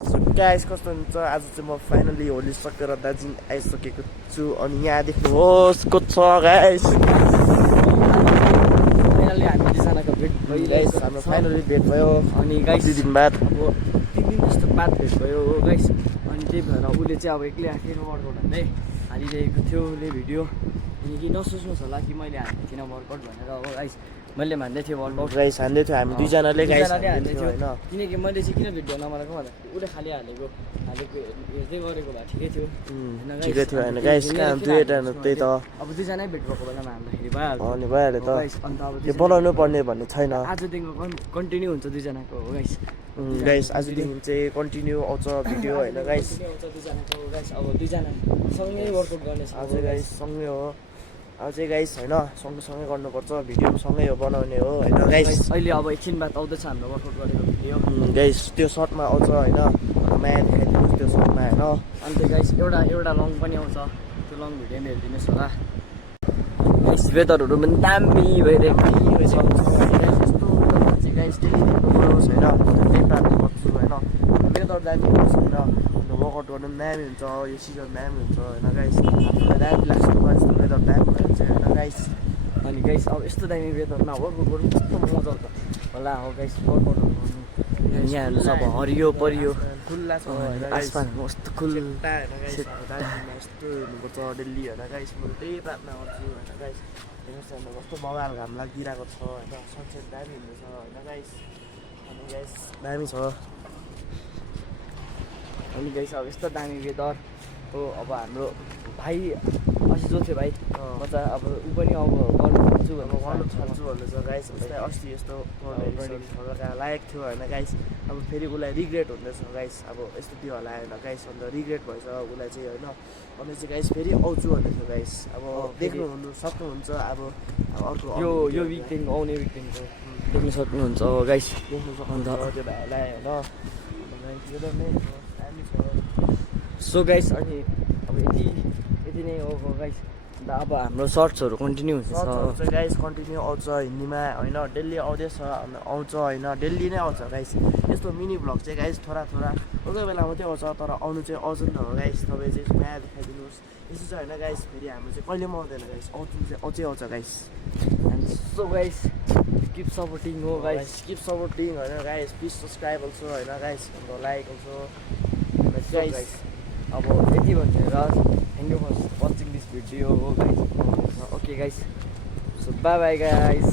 guys कस्तो हुन्छ आज चाहिँ म फाइनली होली सकेर दार्जिलिङ आइसकेको छु अनि यहाँ देख्नुहोस् को छ गाइस फाइनली हामी दुईजनाको भेट गाइस हाम्रो फाइनली भेट भयो अनि गाइस 2 दिन बाद अब 3 दिन जस्तो बाद भेट भयो हो गाइस अनि त्यही भएर उसले चाहिँ अब एक्लै आफै वर्कआउट भन्दै हालिरहेको थियो उसले भिडियो अनि कि नसोच्नुहोस् होला कि मैले हाल्ने थिइनँ वर्कआउट भनेर हो गाइस मैले भन्दै थिएँ वर्कआउट गाइस हान्दै थियो हामी दुईजनाले गाइस हाल्दै थियो हैन किनकि मैले चाहिँ किन भिडियो नबनाएको भन्दा उसले खालि हालेको हेर्दै गरेको भए ठिकै थियो ठिकै थियो हैन गाइस कहाँ दुईटा त्यही त अब दुईजनै भेट भएको बेलामा हामीलाई भइहाल्छ अनि भइहाल्यो त अन्त अब यो बनाउनु पर्ने भन्ने छैन आजदेखिको कन्टिन्यू हुन्छ दुईजनाको हो गाइस गाइस आजदेखि चाहिँ कन्टिन्यू आउँछ भिडियो हैन गाइस आउँछ दुईजनाको गाइस अब दुईजना सँगै वर्कआउट गर्नेछ आज गाइस सँगै हो अब चाहिँ गाइस हैन सँगसँगै गर्नुपर्छ भिडियो सँगै हो बनाउने हो हैन गाइस अहिले अब एकछिन बाद आउँदैछ हाम्रो वर्कआउट गरेको भिडियो गाइस त्यो सर्टमा आउँछ हैन माया देखाइदिनुहोस् त्यो सर्टमा हैन अन्त गाइस एउटा लङ पनि आउँछ त्यो लङ भिडियो पनि हेरिदिनुहोस् होला गाइस वेदरहरू पनि दामी भइरहेको गाइस डेली बनाउँछ हैन त्यही प्रार्थना गर्छु हैन वेदर दामी हुन्छ हैन वर्कआउट गर्नु पनि दामी हुन्छ यो सिजन दामी हुन्छ हैन गाइस दामी लाग्छ यस्तो वेदर दामी भयो चाहिँ हैन गाइस अनि गाइस अब यस्तो दामी वेदरमा वर्कआउट गर्नु कस्तो मजा आउँछ होला हो गाइस वर्कआउट गर्नु यहाँहरू सब हरियो परियो खुल्ला छ हैन आसमान कस्तो खुल्ला हैन गाइस दार्जिलिङमा यस्तो हेर्नुपर्छ डेली हैन गाइस म त्यही प्रार्थना गर्छु हैन गाइस हेर्नुहोस् न कस्तो बगाल घाम लागिरहेको छ हैन सनसेट दामी हुँदैछ हैन गाइस अनि गाइस दामी छ अनि गाइस अब यस्तो दामी वेदर हो अब हाम्रो भाइ अस्ति जो थियो भाइ म त अब ऊ पनि अब गर्नु थाल्छु भन्दैछ गाइस उसलाई अस्ति यस्तो लायक थियो होइन गाइस अब फेरि उसलाई रिग्रेट हुँदैछ गाइस अब यस्तो दियो होला होइन गाइस अन्त रिग्रेट भएछ उसलाई चाहिँ होइन अनि चाहिँ गाइस फेरि आउँछु भन्दै थियो गाइस अब देख्नु सक्नुहुन्छ अब अर्को यो विकदेखिको आउने विकदेखिको देख्नु सक्नुहुन्छ हो गाइस देख्नु सक्नुहुन्छ त्यो भाइलाई होइन सो गाइस अनि अब यति नै हो गाइस अन्त अब हाम्रो सर्ट्सहरू कन्टिन्यू हुन्छ चाहिँ गाइस कन्टिन्यू आउँछ हिन्दीमा होइन डेली आउँदैछ आउँछ होइन डेली नै आउँछ गाइस यस्तो मिनी भ्लग चाहिँ गाइस थोडा कोही कोही बेला मात्रै आउँछ तर आउनु चाहिँ आउँछ नि त हो गाइस तपाईँ चाहिँ माया देखाइदिनुहोस् यसो चाहिँ होइन गाइस फेरि हाम्रो चाहिँ कहिले पनि आउँदैन गाइस आउँछ guys and so guys keep supporting हो गाइस किप सपोर्टिङ होइन गाइस प्लिज सब्सक्राइब अल्सो होइन गाइस हाम्रो लाइक अल्सो गाइस अब यति भनेर thank you for watching this video हो guys okay guys so bye guys